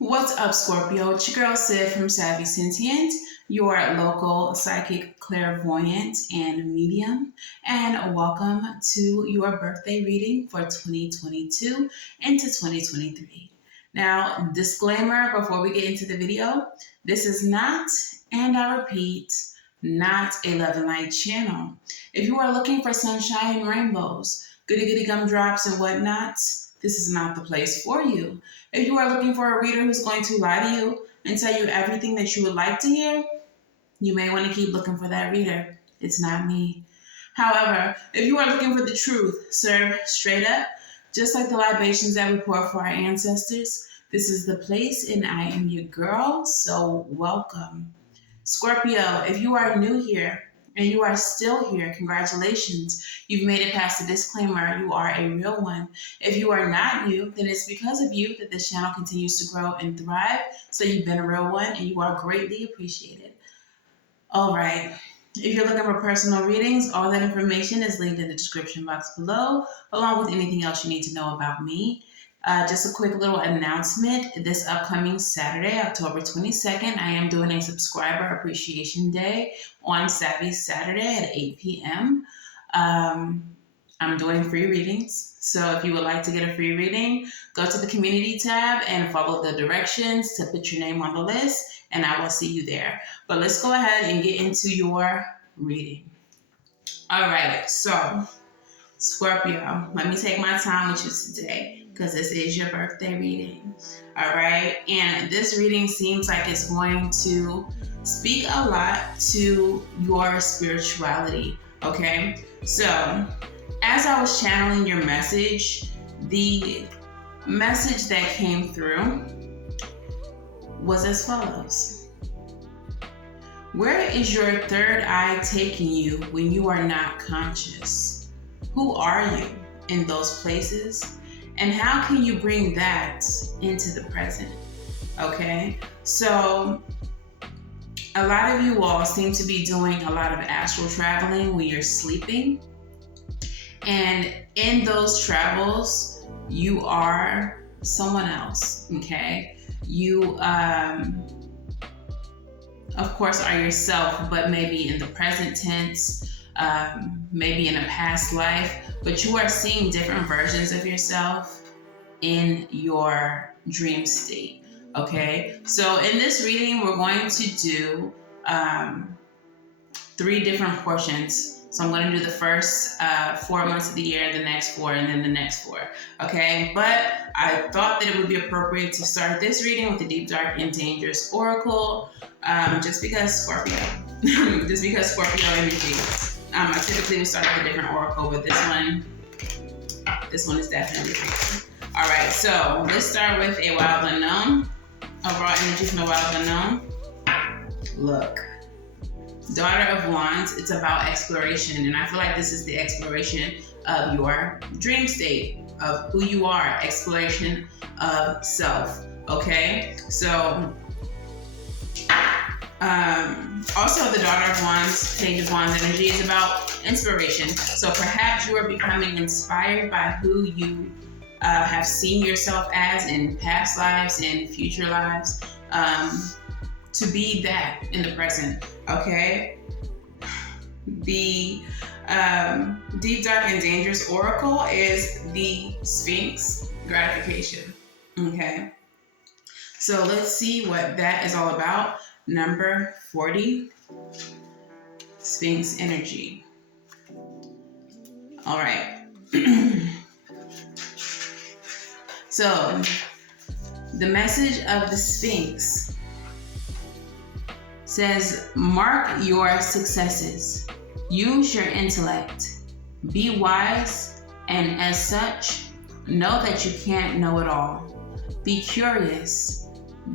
What's up, Scorpio? It's your girl Sid from Savvy Sentient, your local psychic clairvoyant and medium, and welcome to your birthday reading for 2022 into 2023. Now, disclaimer before we get into the video, this is not, and I repeat, not a love and light channel. If you are looking for sunshine and rainbows, goody goody gumdrops and whatnot, this is not the place for you. If you are looking for a reader who's going to lie to you and tell you everything that you would like to hear, you may want to keep looking for that reader. It's not me. However, if you are looking for the truth, served straight up, just like the libations that we pour for our ancestors, this is the place, and I am your girl, so welcome. Scorpio, if you are new here and you are still here, congratulations. You've made it past the disclaimer. You are a real one. If you are not new, then it's because of you that this channel continues to grow and thrive. So you've been a real one and you are greatly appreciated. All right. If you're looking for personal readings, all that information is linked in the description box below, along with anything else you need to know about me. Just a quick little announcement. This upcoming Saturday, October 22nd, I am doing a subscriber appreciation day on Savvy Saturday at 8 p.m. I'm doing free readings. So if you would like to get a free reading, go to the community tab and follow the directions to put your name on the list, and I will see you there. But let's go ahead and get into your reading. All right, so Scorpio, let me take my time with you today, because this is your birthday reading. All right. And this reading seems like it's going to speak a lot to your spirituality. Okay. So as I was channeling your message, the message that came through was as follows. Where is your third eye taking you when you are not conscious? Who are you in those places? And how can you bring that into the present? Okay, so a lot of you all seem to be doing a lot of astral traveling when you're sleeping. And in those travels, you are someone else, okay? You, of course, are yourself, but maybe in the present tense, maybe in a past life, but you are seeing different versions of yourself in your dream state. Okay, so in this reading, we're going to do 3 different portions. So I'm going to do the first 4 months of the year, the next 4, and then the next 4. Okay, but I thought that it would be appropriate to start this reading with the Deep, Dark, and Dangerous Oracle, just because Scorpio energy. I typically would start with a different oracle, but this one is definitely great. All right, so let's start with a wild unknown. Overall energy from the wild unknown. Look, Daughter of Wands, it's about exploration, and I feel like this is the exploration of your dream state, of who you are, exploration of self, okay? So, also, the Daughter of Wands, Page of Wands energy is about inspiration. So perhaps you are becoming inspired by who you have seen yourself as in past lives and future lives, to be that in the present, okay? The Deep, Dark, and Dangerous Oracle is the Sphinx gratification, okay? So let's see what that is all about. Number 40, Sphinx energy. All right. So, the message of the Sphinx says, mark your successes. Use your intellect. Be wise, and as such, know that you can't know it all. Be curious.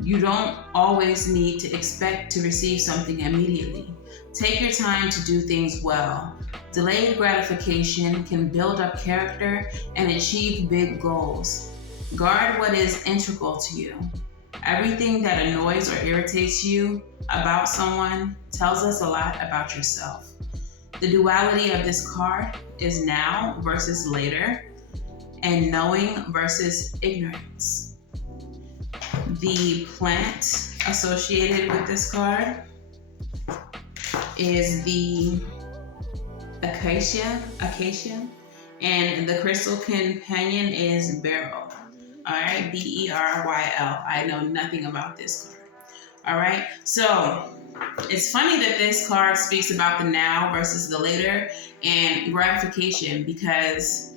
You don't always need to expect to receive something immediately. Take your time to do things well. Delayed gratification can build up character and achieve big goals. Guard what is integral to you. Everything that annoys or irritates you about someone tells us a lot about yourself. The duality of this card is now versus later, and knowing versus ignorance. The plant associated with this card is the acacia, and the crystal companion is beryl. All right, Beryl. I know nothing about this card. All right, so it's funny that this card speaks about the now versus the later and gratification, because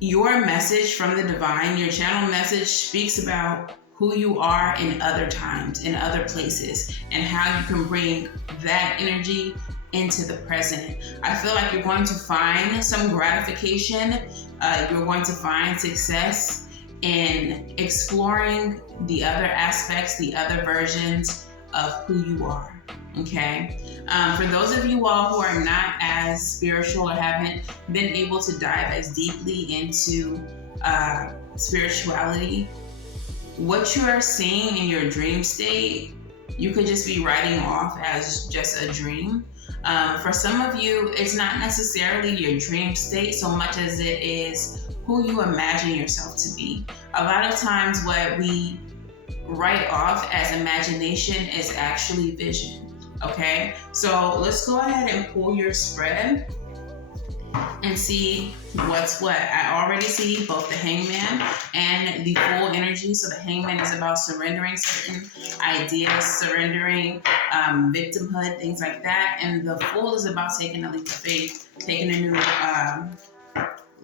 your message from the divine, your channel message, speaks about who you are in other times, in other places, and how you can bring that energy into the present. I feel like you're going to find some gratification. You're going to find success in exploring the other aspects, the other versions of who you are. Okay. For those of you all who are not as spiritual or haven't been able to dive as deeply into spirituality, what you are seeing in your dream state, you could just be writing off as just a dream. For some of you, it's not necessarily your dream state so much as it is who you imagine yourself to be. A lot of times what we write off as imagination is actually vision. Okay, so let's go ahead and pull your spread and see what's what. I already see both the hangman and the full energy. So the hangman is about surrendering certain ideas, surrendering victimhood, things like that. And the fool is about taking a leap of faith, taking a new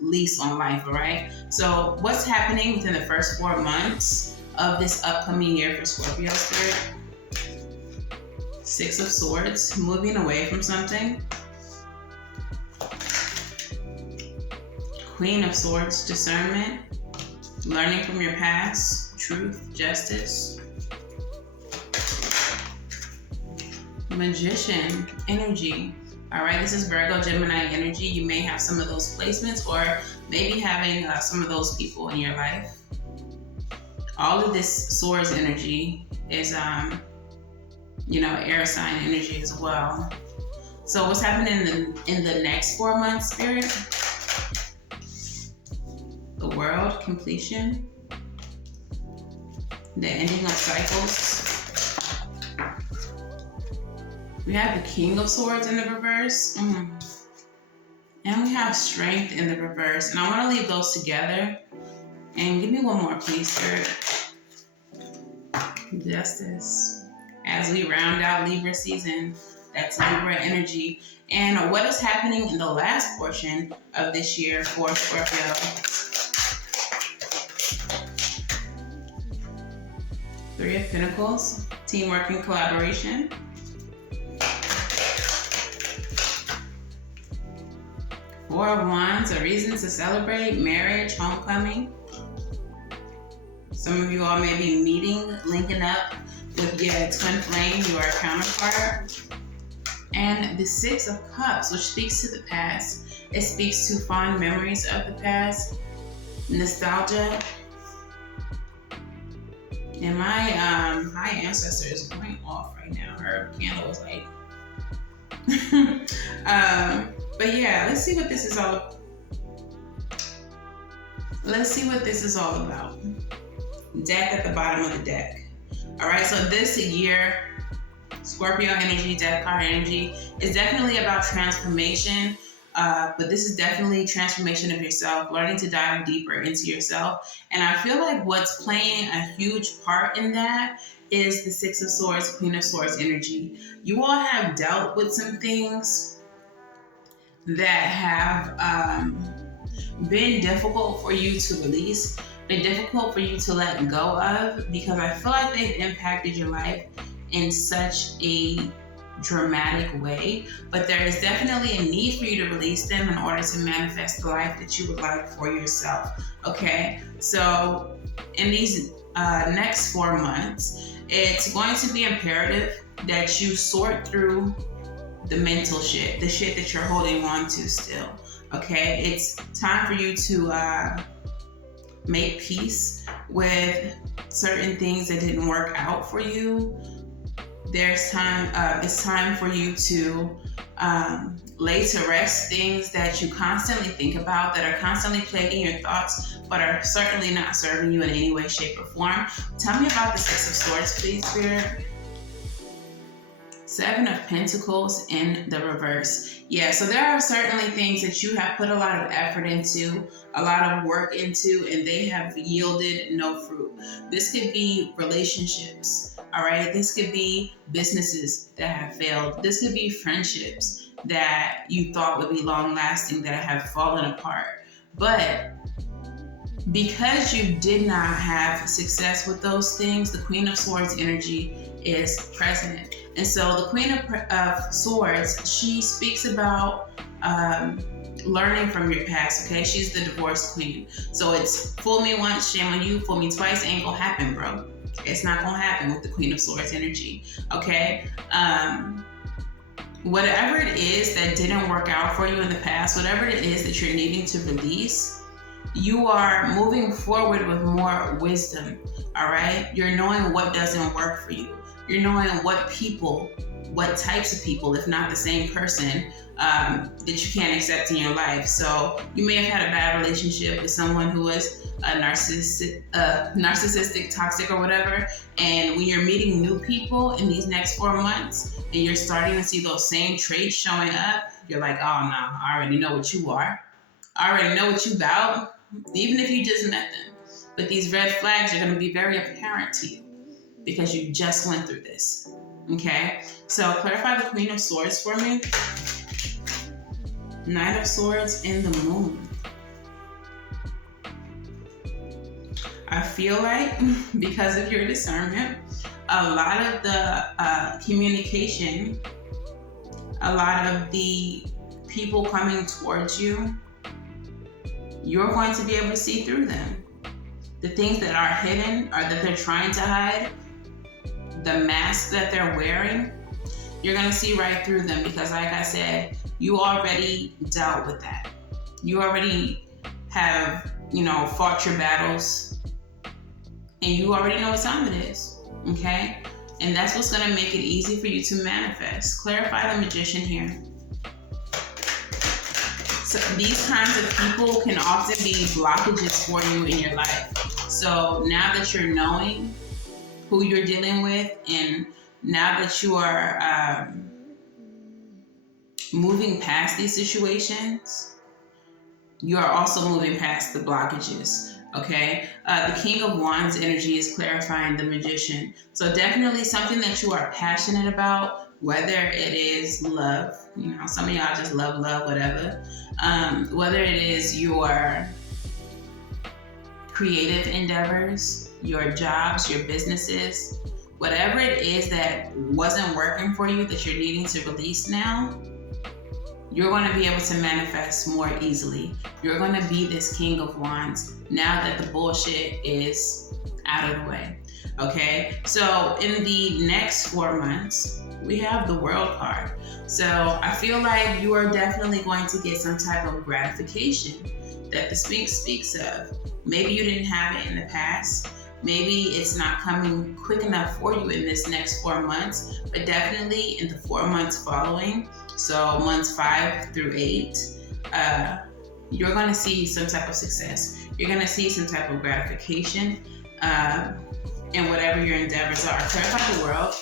lease on life, all right? So what's happening within the first 4 months of this upcoming year for Scorpio spirit? 6 of Swords, moving away from something. Queen of Swords, discernment, learning from your past, truth, justice. Magician, energy. All right, this is Virgo, Gemini energy. You may have some of those placements, or maybe having some of those people in your life. All of this Swords energy is air sign energy as well. So what's happening in the next 4 months, spirit? The World, completion, the ending of cycles. We have the King of Swords in the reverse, and we have Strength in the reverse. And I want to leave those together. And give me one more, please, spirit. Justice. As we round out Libra season, that's Libra energy. And what is happening in the last portion of this year for Scorpio? Three of Pentacles, teamwork and collaboration. Four of Wands, a reason to celebrate, marriage, homecoming. Some of you all may be meeting, linking up with your twin flame, your counterpart. And the Six of Cups, which speaks to the past. It speaks to fond memories of the past, nostalgia. And my high ancestor is going off right now. Her candle is like, but yeah, let's see what this is all. Let's see what this is all about. Death at the bottom of the deck. All right, so this year, Scorpio energy, death card energy, is definitely about transformation. But this is definitely transformation of yourself, learning to dive deeper into yourself. And I feel like what's playing a huge part in that is the Six of Swords, Queen of Swords energy. You all have dealt with some things that have been difficult for you to release, been difficult for you to let go of, because I feel like they've impacted your life in such a dramatic way. But there is definitely a need for you to release them in order to manifest the life that you would like for yourself. Okay, so in these next 4 months, it's going to be imperative that you sort through the mental shit, the shit that you're holding on to still. Okay, it's time for you to make peace with certain things that didn't work out for you. There's time, it's time for you to lay to rest things that you constantly think about, that are constantly plaguing your thoughts, but are certainly not serving you in any way, shape, or form. Tell me about the Six of Swords, please, Spirit. Seven of Pentacles in the reverse. Yeah, so there are certainly things that you have put a lot of effort into, a lot of work into, and they have yielded no fruit. This could be relationships, all right? This could be businesses that have failed. This could be friendships that you thought would be long lasting that have fallen apart. But because you did not have success with those things, the Queen of Swords energy is present. And so the Queen of Swords, she speaks about learning from your past, okay? She's the divorce queen. So it's fool me once, shame on you, fool me twice, ain't gonna happen, bro. It's not gonna happen with the Queen of Swords energy, okay? Whatever it is that didn't work out for you in the past, whatever it is that you're needing to release, you are moving forward with more wisdom, all right? You're knowing what doesn't work for you. You're knowing what people, what types of people, if not the same person, that you can't accept in your life. So you may have had a bad relationship with someone who was a narcissistic, toxic, or whatever. And when you're meeting new people in these next 4 months, and you're starting to see those same traits showing up, you're like, oh no, I already know what you are. I already know what you about, even if you just met them. But these red flags are going to be very apparent to you, because you just went through this, okay? So clarify the Queen of Swords for me. Knight of Swords in the Moon. I feel like because of your discernment, a lot of the communication, a lot of the people coming towards you, you're going to be able to see through them. The things that are hidden or that they're trying to hide, the mask that they're wearing, you're going to see right through them, because like I said, you already dealt with that. You already have, fought your battles, and you already know what time it is, okay? And that's what's going to make it easy for you to manifest. Clarify the Magician here. So these kinds of people can often be blockages for you in your life. So now that you're knowing who you're dealing with, and now that you are moving past these situations, you are also moving past the blockages, okay? The King of Wands energy is clarifying the Magician. So definitely something that you are passionate about, whether it is love, some of y'all just love, whatever. Whether it is your creative endeavors, your jobs, your businesses, whatever it is that wasn't working for you that you're needing to release now, you're going to be able to manifest more easily. You're going to be this King of Wands now that the bullshit is out of the way. Okay, so in the next 4 months, we have the World card. So I feel like you are definitely going to get some type of gratification that the Sphinx speaks of. Maybe you didn't have it in the past. Maybe it's not coming quick enough for you in this next 4 months, but definitely in the 4 months following, so months 5 through 8, you're going to see some type of success. You're going to see some type of gratification in whatever your endeavors are. Clarify the World.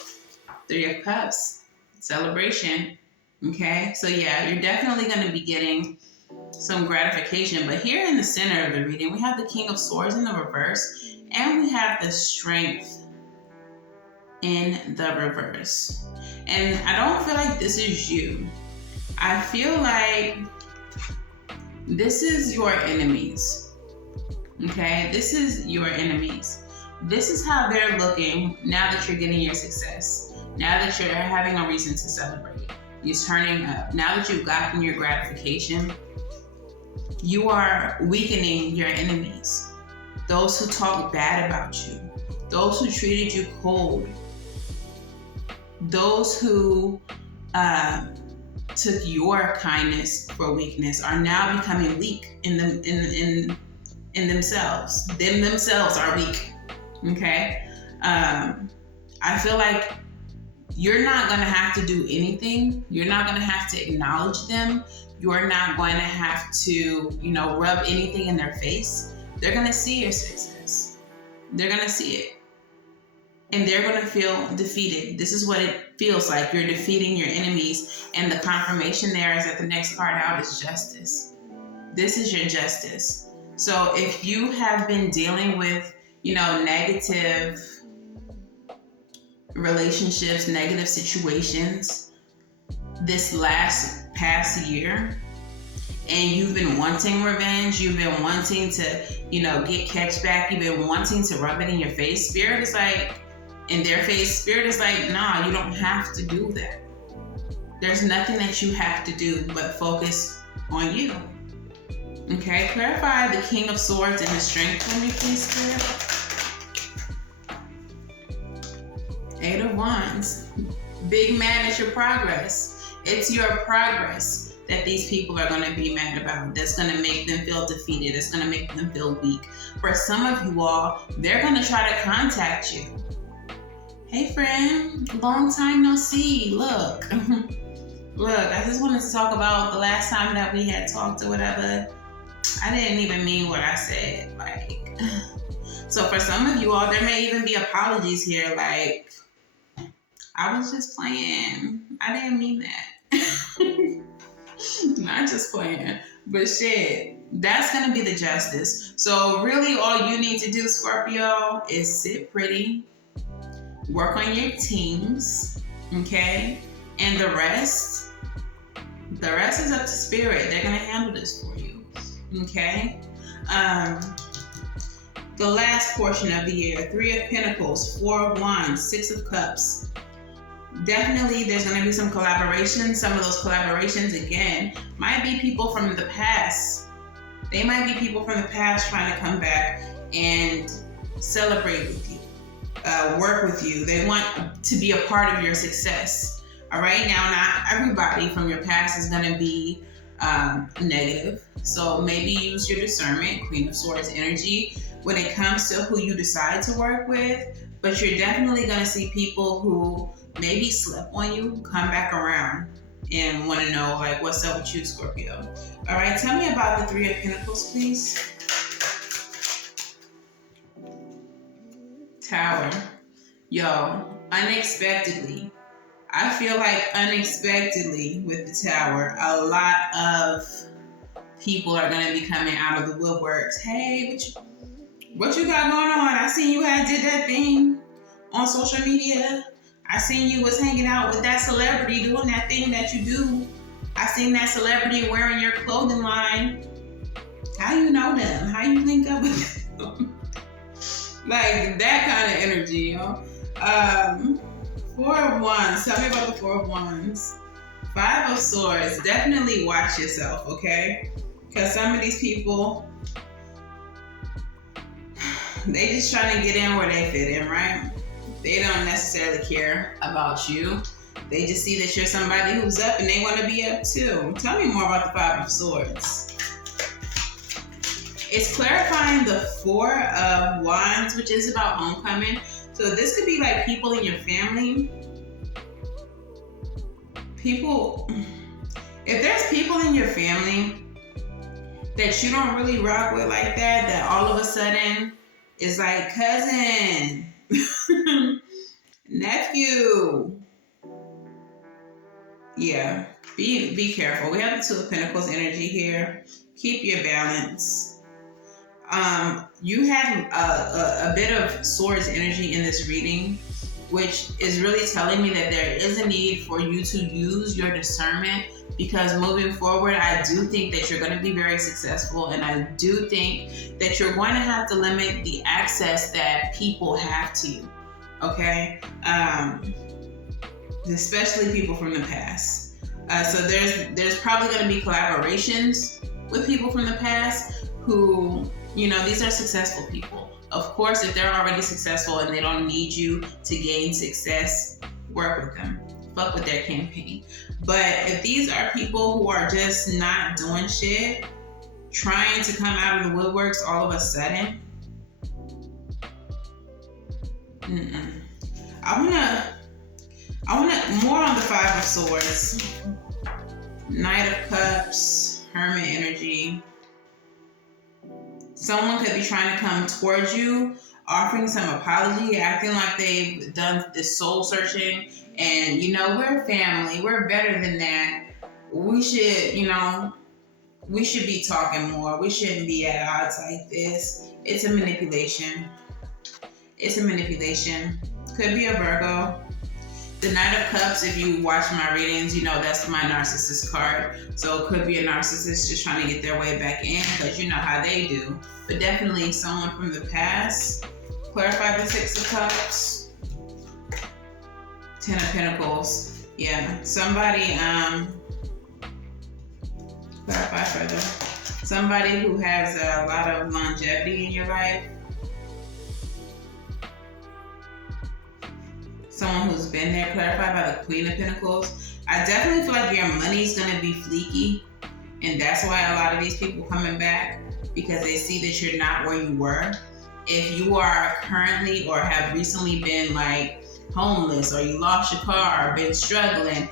3 of Cups. Celebration. Okay? So yeah, you're definitely going to be getting some gratification. But here in the center of the reading, we have the King of Swords in the reverse, and we have the Strength in the reverse. And I don't feel like this is you. I feel like this is your enemies. Okay? This is your enemies. This is how they're looking now that you're getting your success. Now that you're having a reason to celebrate. You're turning up. Now that you've gotten your gratification, you are weakening your enemies. Those who talk bad about you. Those who treated you cold. Those who took your kindness for weakness are now becoming weak in themselves. Themselves are weak. Okay? I feel like You're not going to have to do anything. You're not going to have to acknowledge them. You're not going to have to, rub anything in their face. They're going to see your success. They're going to see it. And they're going to feel defeated. This is what it feels like. You're defeating your enemies. And the confirmation there is that the next card out is justice. This is your justice. So if you have been dealing with, negative relationships, negative situations this past year, and you've been wanting revenge, you've been wanting to, get catch back, you've been wanting to rub it in your face, Spirit is like, in their face, Spirit is like, nah, you don't have to do that. There's nothing that you have to do but focus on you. Okay, clarify the King of Swords and the Strength for me, please, Spirit. 8 of Wands. Big mad at your progress. It's your progress that these people are going to be mad about. That's going to make them feel defeated. It's going to make them feel weak. For some of you all, they're going to try to contact you. Hey, friend. Long time no see. Look. Look, I just wanted to talk about the last time that we had talked or whatever. I didn't even mean what I said. So for some of you all, there may even be apologies here. I was just playing. I didn't mean that. Not just playing. But shit, that's going to be the justice. So really all you need to do, Scorpio, is sit pretty. Work on your teams. Okay? And the rest is up to Spirit. They're going to handle this for you. Okay? The last portion of the year, 3 of Pentacles, 4 of Wands, 6 of Cups. Definitely there's going to be some collaboration. Some of those collaborations, again, might be people from the past. They might be people from the past trying to come back and celebrate with you, work with you. They want to be a part of your success. All right? Now, not everybody from your past is going to be negative. So maybe use your discernment, Queen of Swords energy, when it comes to who you decide to work with. But you're definitely going to see people who maybe slept on you come back around and want to know, what's up with you, Scorpio? All right, tell me about the 3 of Pentacles, please. Tower. Yo, unexpectedly. I feel like unexpectedly with the Tower, a lot of people are going to be coming out of the woodworks. Hey, what you got going on? I seen you did that thing on social media. I seen you was hanging out with that celebrity doing that thing that you do. I seen that celebrity wearing your clothing line. How you know them? How you link up with them? That kind of energy, 4 of Wands. Tell me about the 4 of Wands. 5 of Swords. Definitely watch yourself, okay? Because some of these people, they just trying to get in where they fit in, right? They don't necessarily care about you. They just see that you're somebody who's up and they want to be up too. Tell me more about the 5 of Swords. It's clarifying the 4 of Wands, which is about homecoming. So this could be people in your family. If there's people in your family that you don't really rock with like that all of a sudden is cousin, nephew. Yeah, be careful. We have the 2 of Pentacles energy here. Keep your balance. You had a bit of Swords energy in this reading, which is really telling me that there is a need for you to use your discernment, because moving forward, I do think that you're going to be very successful, and I do think that you're going to have to limit the access that people have to you, okay? Especially people from the past. So there's probably going to be collaborations with people from the past who, these are successful people. Of course, if they're already successful and they don't need you to gain success, work with them. Fuck with their campaign. But if these are people who are just not doing shit, trying to come out of the woodworks all of a sudden, I I want to more on the Five of Swords. Knight of Cups, Hermit energy. Someone could be trying to come towards you, offering some apology, acting like they've done this soul searching, and we're family, we're better than that. We should, we should be talking more. We shouldn't be at odds like this. It's a manipulation. It's a manipulation. Could be a Virgo. The Knight of Cups, if you watch my readings, that's my narcissist card. So it could be a narcissist just trying to get their way back in, because you know how they do. But definitely someone from the past. Clarify the Six of Cups. Ten of Pentacles. Yeah, somebody, clarify further. Somebody who has a lot of longevity in your life. Someone who's been there, clarified by the Queen of Pentacles. I definitely feel like your money's going to be fleeky. And that's why a lot of these people coming back, because they see that you're not where you were. If you are currently or have recently been like homeless, or you lost your car, or been struggling,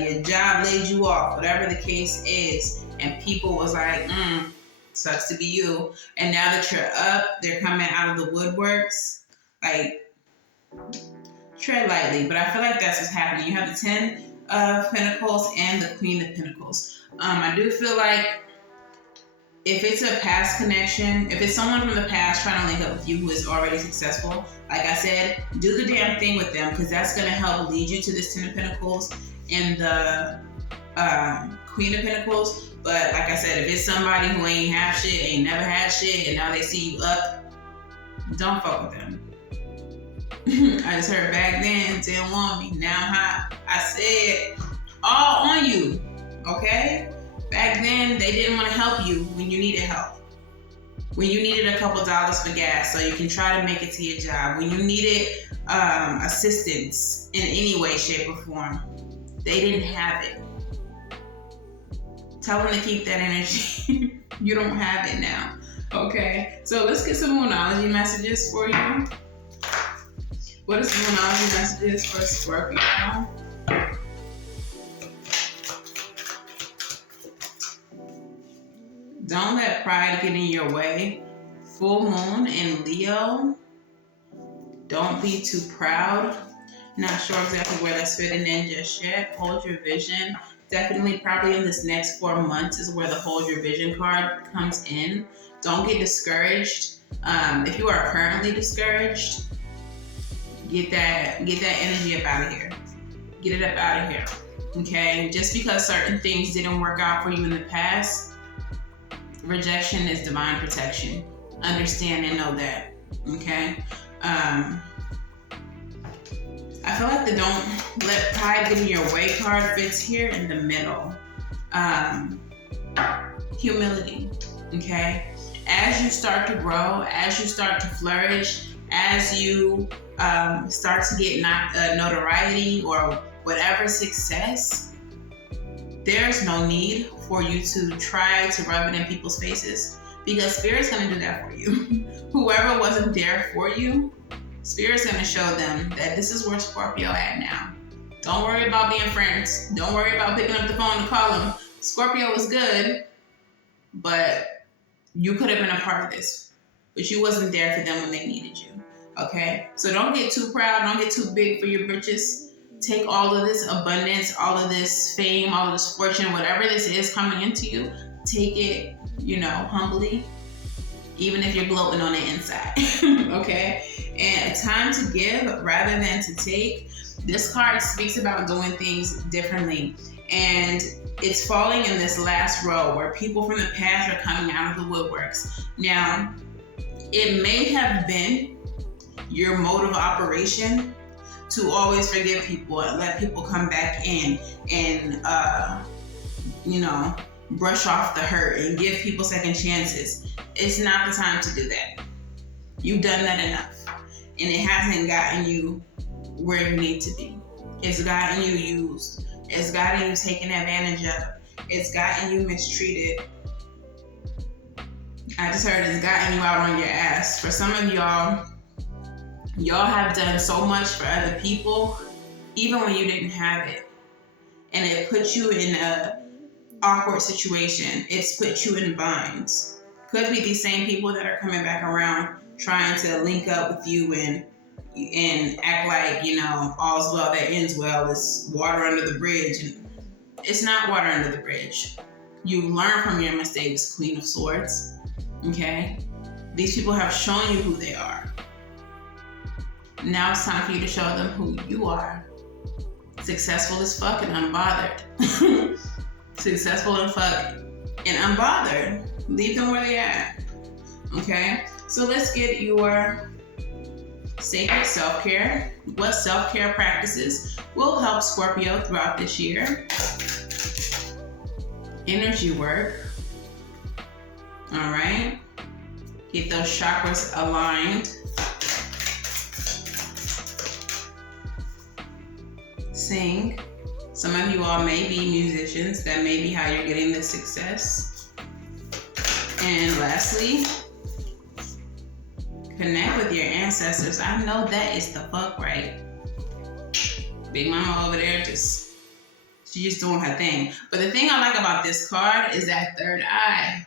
your job laid you off, whatever the case is, and people was like, sucks to be you. And now that you're up, they're coming out of the woodworks. Like, tread lightly, but I feel like that's what's happening. You have the Ten of Pentacles and the Queen of Pentacles. I do feel like if it's a past connection, if it's someone from the past trying to link up with you who is already successful, like I said, do the damn thing with them, because that's going to help lead you to this Ten of Pentacles and the Queen of Pentacles. But like I said, if it's somebody who ain't have shit, ain't never had shit, and now they see you up, don't fuck with them. I just heard back then, didn't want me, now I'm hot. I said, all on you, okay? Back then, they didn't want to help you when you needed help. When you needed a couple dollars for gas so you can try to make it to your job. When you needed assistance in any way, shape, or form. They didn't have it. Tell them to keep that energy. You don't have it now, okay? So let's get some Moonology messages for you. What is Moonology messages for Scorpio? Don't let pride get in your way. Full moon in Leo. Don't be too proud. Not sure exactly where that's fitting in just yet. Hold your vision. Definitely probably in this next 4 months is where the Hold Your Vision card comes in. Don't get discouraged. If you are currently discouraged, get that energy up out of here. Get it up out of here. Okay? Just because certain things didn't work out for you in the past, rejection is divine protection. Understand and know that. Okay? I feel like the don't let pride get in your way card fits here in the middle. Humility. Okay? As you start to grow, as you start to flourish, as you start to get notoriety or whatever success, there's no need for you to try to rub it in people's faces, because Spirit's going to do that for you. Whoever wasn't there for you, Spirit's going to show them that this is where Scorpio at now. Don't worry about being friends. Don't worry about picking up the phone to call them. Scorpio was good, but you could have been a part of this, but you wasn't there for them when they needed you. Okay? So don't get too proud. Don't get too big for your britches. Take all of this abundance, all of this fame, all of this fortune, whatever this is coming into you, take it, humbly, even if you're gloating on the inside. Okay? And a time to give rather than to take. This card speaks about doing things differently. And it's falling in this last row where people from the past are coming out of the woodworks. Now, it may have been your mode of operation to always forgive people and let people come back in and, brush off the hurt and give people second chances. It's not the time to do that. You've done that enough. And it hasn't gotten you where you need to be. It's gotten you used. It's gotten you taken advantage of. It's gotten you mistreated. I just heard it's gotten you out on your ass. For some of y'all have done so much for other people even when you didn't have it. And it puts you in a awkward situation. It's put you in binds. Could be these same people that are coming back around trying to link up with you and act like, all's well that ends well. It's water under the bridge. And it's not water under the bridge. You learn from your mistakes, Queen of Swords. Okay? These people have shown you who they are. Now it's time for you to show them who you are. Successful as fuck and unbothered. Successful and fuck and unbothered. Leave them where they at. Okay? So let's get your sacred self-care. What self-care practices will help Scorpio throughout this year? Energy work. All right? Get those chakras aligned. Sing. Some of you all may be musicians. That may be how you're getting this success. And lastly, connect with your ancestors. I know that is the fuck right. Big mama over there she's just doing her thing. But the thing I like about this card is that third eye.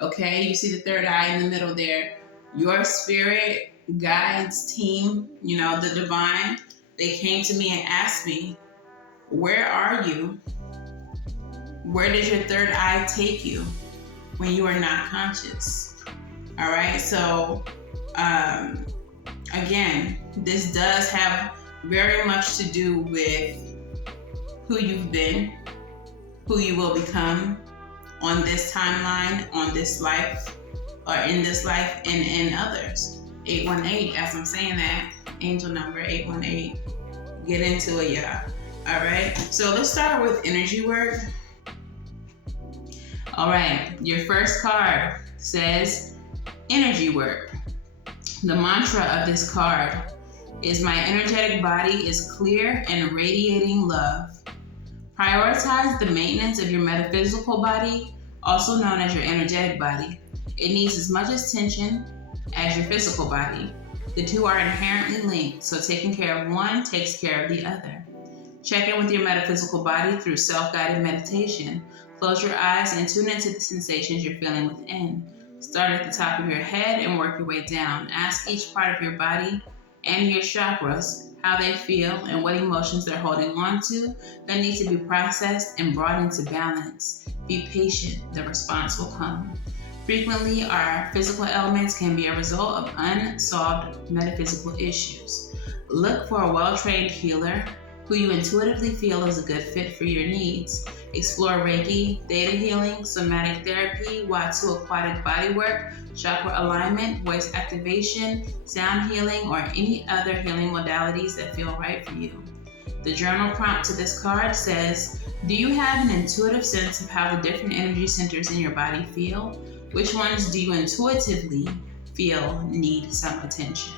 Okay, you see the third eye in the middle there. Your spirit guides team, the divine, they came to me and asked me, where are you? Where does your third eye take you when you are not conscious? All right, so again, this does have very much to do with who you've been, who you will become on this timeline, on this life, or in this life and in others. 818, as I'm saying that, angel number 818. Get into it, y'all. All right, so let's start with energy work. All right, your first card says energy work. The mantra of this card is my energetic body is clear and radiating love. Prioritize the maintenance of your metaphysical body, also known as your energetic body. It needs as much attention as your physical body. The two are inherently linked, so taking care of one takes care of the other. Check in with your metaphysical body through self-guided meditation. Close your eyes and tune into the sensations you're feeling within. Start at the top of your head and work your way down. Ask each part of your body and your chakras how they feel and what emotions they're holding on to that need to be processed and brought into balance. Be patient, the response will come. Frequently, our physical ailments can be a result of unsolved metaphysical issues. Look for a well-trained healer who you intuitively feel is a good fit for your needs. Explore Reiki, theta healing, somatic therapy, Watu aquatic bodywork, chakra alignment, voice activation, sound healing, or any other healing modalities that feel right for you. The journal prompt to this card says, do you have an intuitive sense of how the different energy centers in your body feel? Which ones do you intuitively feel need some attention?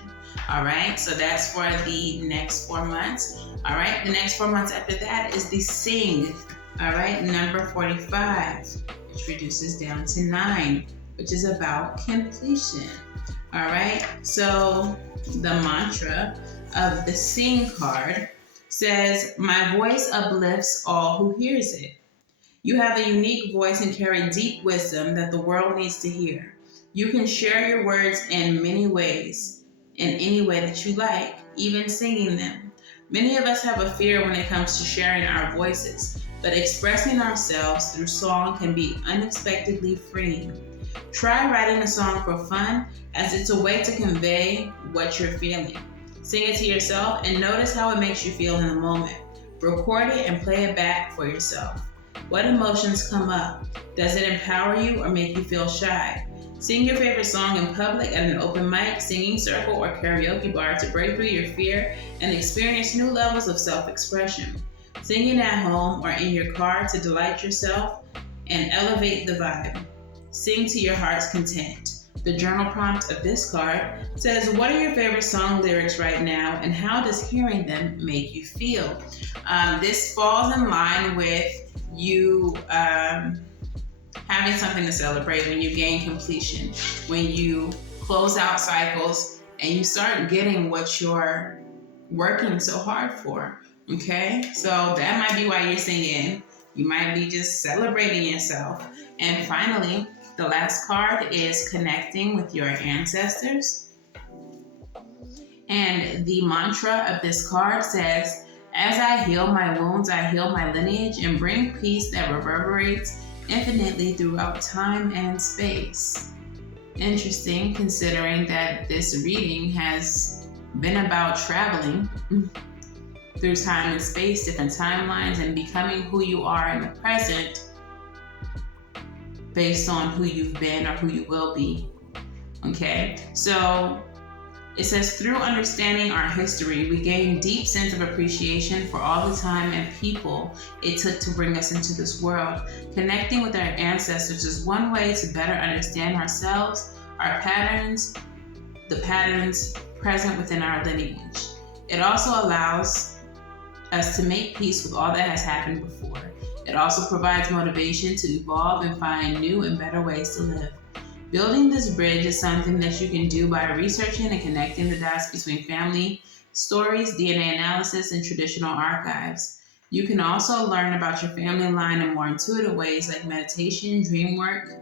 All right, so that's for the next 4 months. All right, the next 4 months after that is the Sing. All right, number 45, which reduces down to 9, which is about completion. All right, so the mantra of the Sing card says, my voice uplifts all who hears it. You have a unique voice and carry deep wisdom that the world needs to hear. You can share your words in many ways, in any way that you like, even singing them. Many of us have a fear when it comes to sharing our voices, but expressing ourselves through song can be unexpectedly freeing. Try writing a song for fun, as it's a way to convey what you're feeling. Sing it to yourself and notice how it makes you feel in the moment. Record it and play it back for yourself. What emotions come up? Does it empower you or make you feel shy? Sing your favorite song in public, at an open mic, singing circle, or karaoke bar to break through your fear and experience new levels of self-expression. Singing at home or in your car to delight yourself and elevate the vibe. Sing to your heart's content. The journal prompt of this card says, what are your favorite song lyrics right now, and how does hearing them make you feel? This falls in line with you having something to celebrate when you gain completion, when you close out cycles and you start getting what you're working so hard for. Okay, so that might be why you're singing. You might be just celebrating yourself. And finally, the last card is connecting with your ancestors. And the mantra of this card says, as I heal my wounds, I heal my lineage and bring peace that reverberates infinitely throughout time and space. Interesting, considering that this reading has been about traveling through time and space, different timelines, and becoming who you are in the present based on who you've been or who you will be. Okay, so it says, through understanding our history, we gain deep sense of appreciation for all the time and people it took to bring us into this world. Connecting with our ancestors is one way to better understand ourselves, our patterns, the patterns present within our lineage. It also allows us to make peace with all that has happened before. It also provides motivation to evolve and find new and better ways to live. Building this bridge is something that you can do by researching and connecting the dots between family stories, DNA analysis, and traditional archives. You can also learn about your family line in more intuitive ways like meditation, dream work,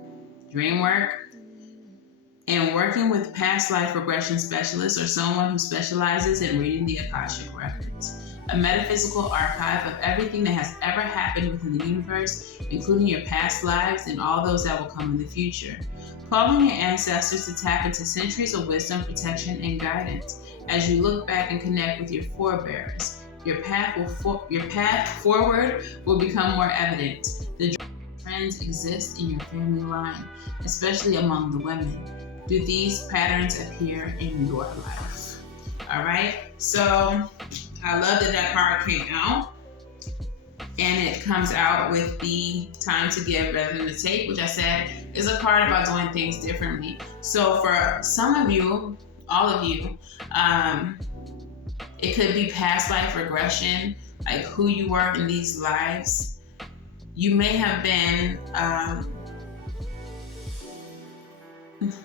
and working with past life regression specialists or someone who specializes in reading the Akashic Records, a metaphysical archive of everything that has ever happened within the universe, including your past lives and all those that will come in the future. Calling your ancestors to tap into centuries of wisdom, protection, and guidance. As you look back and connect with your forebears, your path forward will become more evident. The trends exist in your family line, especially among the women. Do these patterns appear in your life? All right, so I love that card came out. And it comes out with the time to give rather than to take, which I said is a card about doing things differently. So for some of you, all of you, it could be past life regression, like who you were in these lives. You may have been,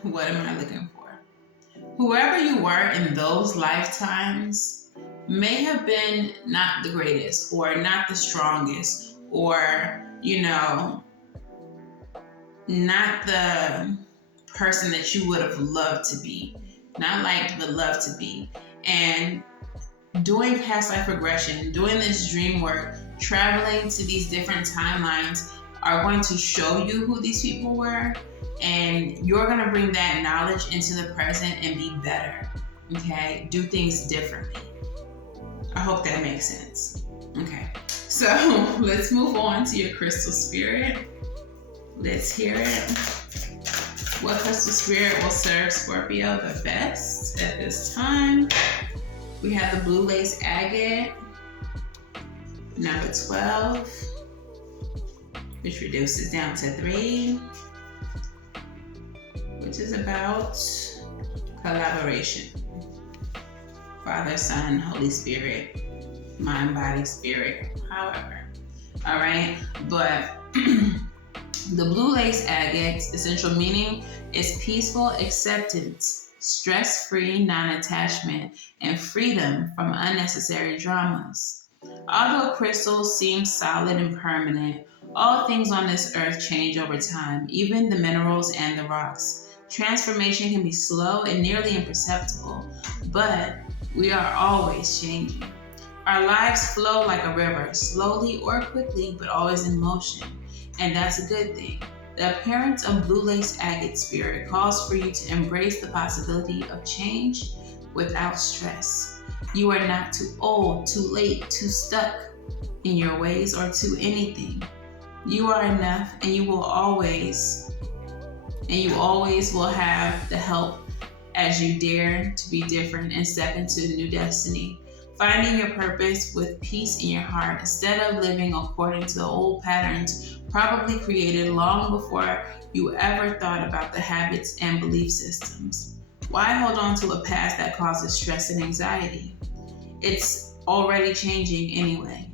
what am I looking for? Whoever you were in those lifetimes may have been not the greatest or not the strongest or, not the person that you would have loved to be, not liked but loved to be. And doing past life regression, doing this dream work, traveling to these different timelines are going to show you who these people were, and you're going to bring that knowledge into the present and be better, okay? Do things differently. I hope that makes sense. Okay, so let's move on to your crystal spirit. Let's hear it. What crystal spirit will serve Scorpio the best at this time? We have the blue lace agate, number 12, which reduces down to 3, which is about collaboration. Father, Son, Holy Spirit, mind, body, spirit, however. All right, but the blue lace agate's essential meaning is peaceful acceptance, stress-free non-attachment, and freedom from unnecessary dramas. Although crystals seem solid and permanent, all things on this earth change over time, even the minerals and the rocks. Transformation can be slow and nearly imperceptible, but we are always changing. Our lives flow like a river, slowly or quickly, but always in motion. And that's a good thing. The appearance of blue lace agate spirit calls for you to embrace the possibility of change without stress. You are not too old, too late, too stuck in your ways or too anything. You are enough, and you always will have the help as you dare to be different and step into a new destiny. Finding your purpose with peace in your heart instead of living according to the old patterns probably created long before you ever thought about the habits and belief systems. Why hold on to a past that causes stress and anxiety? It's already changing anyway.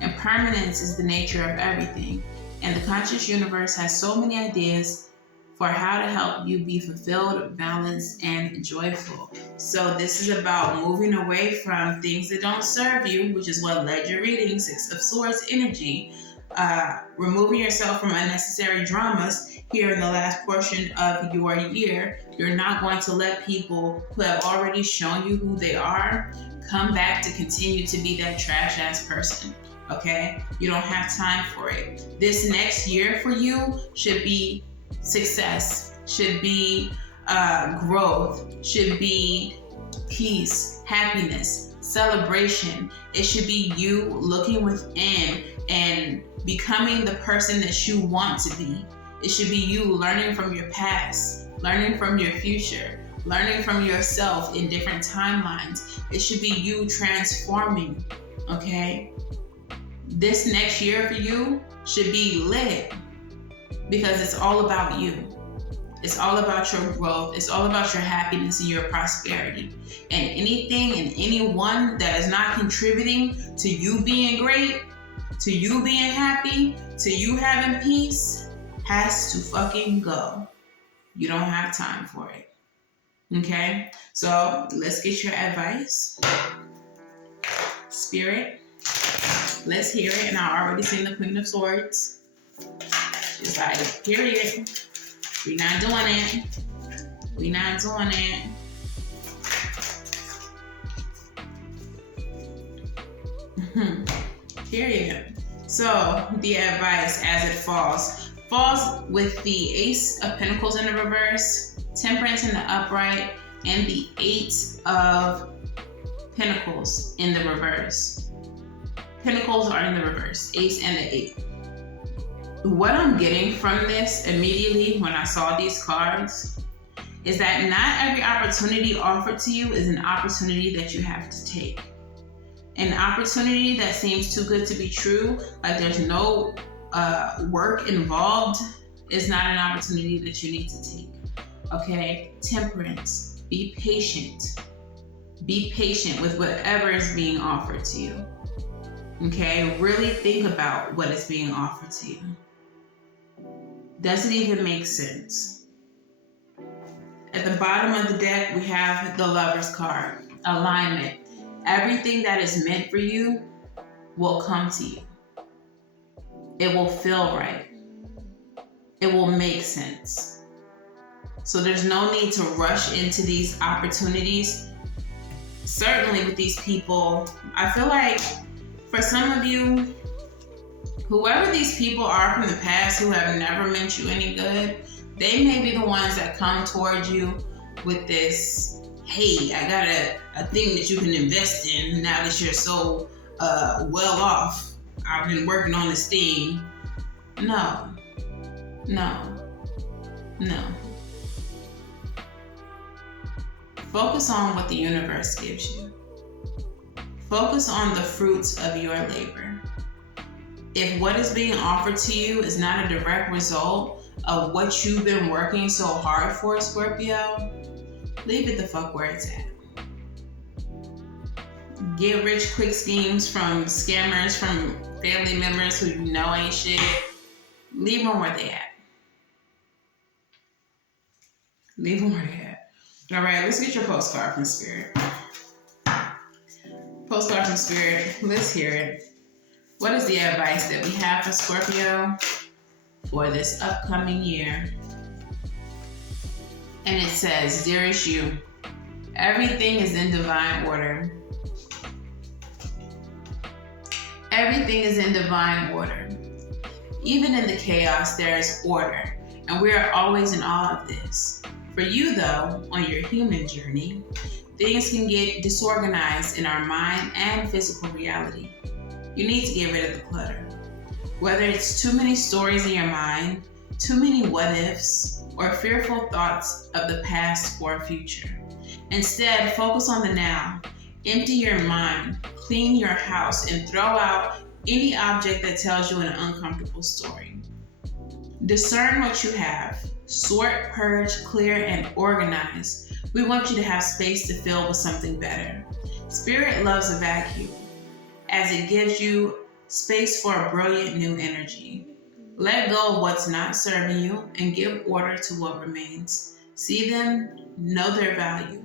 Impermanence is the nature of everything, and the conscious universe has so many ideas for how to help you be fulfilled, balanced, and joyful. So this is about moving away from things that don't serve you, which is what led your reading, Six of Swords energy. Removing yourself from unnecessary dramas here in the last portion of your year. You're not going to let people who have already shown you who they are come back to continue to be that trash ass person. Okay? You don't have time for it. This next year for you should be success, should be growth, should be peace, happiness, celebration. It should be you looking within and becoming the person that you want to be. It should be you learning from your past, learning from your future, learning from yourself in different timelines. It should be you transforming, okay? This next year for you should be lit because it's all about you. It's all about your growth. It's all about your happiness and your prosperity. And anything and anyone that is not contributing to you being great, to you being happy, to you having peace, has to fucking go. You don't have time for it. Okay? So let's get your advice. Spirit, let's hear it. And I already seen the Queen of Swords. She's like, period. We're not doing it. We're not doing it. Period. So the advice as it falls with the Ace of Pentacles in the reverse, Temperance in the upright, and the Eight of Pentacles in the reverse. Pentacles are in the reverse, Ace and the Eight. What I'm getting from this immediately when I saw these cards is that not every opportunity offered to you is an opportunity that you have to take. An opportunity that seems too good to be true, like there's no work involved, is not an opportunity that you need to take. Okay? Temperance. Be patient. Be patient with whatever is being offered to you. Okay? Really think about what is being offered to you. Does it even make sense? At the bottom of the deck, we have the Lover's card. Alignment. Everything that is meant for you will come to you. It will feel right. It will make sense. So there's no need to rush into these opportunities. Certainly with these people, I feel like for some of you, whoever these people are from the past who have never meant you any good, they may be the ones that come towards you with this, hey, I got a thing that you can invest in now that you're so well off. I've been working on this thing. No. Focus on what the universe gives you. Focus on the fruits of your labor. If what is being offered to you is not a direct result of what you've been working so hard for, Scorpio, leave it the fuck where it's at. Get rich quick schemes from scammers, from family members who you know ain't shit. Leave them where they at. Leave them where they at. All right, let's get your postcard from Spirit. Postcard from Spirit, let's hear it. What is the advice that we have for Scorpio for this upcoming year? And it says, dearest you, everything is in divine order. Everything is in divine order. Even in the chaos, there is order, and we are always in awe of this. For you, though, on your human journey, things can get disorganized in our mind and physical reality. You need to get rid of the clutter. Whether it's too many stories in your mind, too many what-ifs, or fearful thoughts of the past or future. Instead, focus on the now. Empty your mind, clean your house, and throw out any object that tells you an uncomfortable story. Discern what you have. Sort, purge, clear, and organize. We want you to have space to fill with something better. Spirit loves a vacuum, as it gives you space for a brilliant new energy. Let go of what's not serving you and give order to what remains. See them, know their value.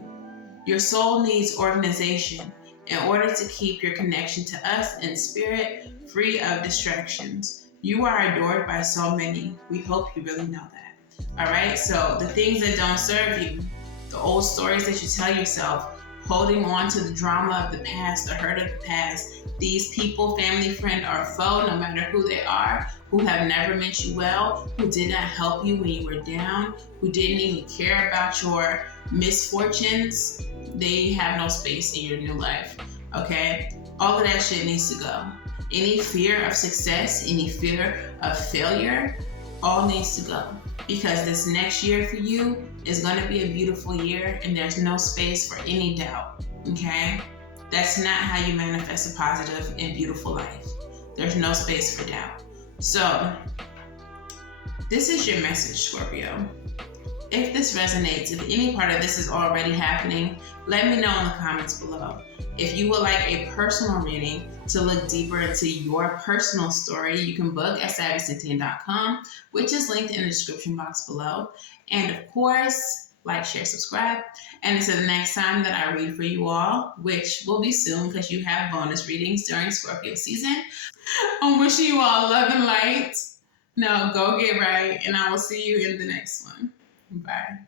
Your soul needs organization in order to keep your connection to us in spirit free of distractions. You are adored by so many. We hope you really know that. All right, so the things that don't serve you, the old stories that you tell yourself, holding on to the drama of the past, the hurt of the past, these people, family, friend, or foe, no matter who they are, who have never meant you well, who did not help you when you were down, who didn't even care about your misfortunes, they have no space in your new life. Okay? All of that shit needs to go. Any fear of success, any fear of failure, all needs to go. Because this next year for you is going to be a beautiful year and there's no space for any doubt. Okay? That's not how you manifest a positive and beautiful life. There's no space for doubt. So, this is your message, Scorpio. If this resonates, if any part of this is already happening, let me know in the comments below. If you would like a personal reading to look deeper into your personal story, you can book at savyreadings.com, which is linked in the description box below. And of course, like, share, subscribe. And until the next time that I read for you all, which will be soon because you have bonus readings during Scorpio season, I'm wishing you all love and light. Now go get right, and I will see you in the next one. Bye.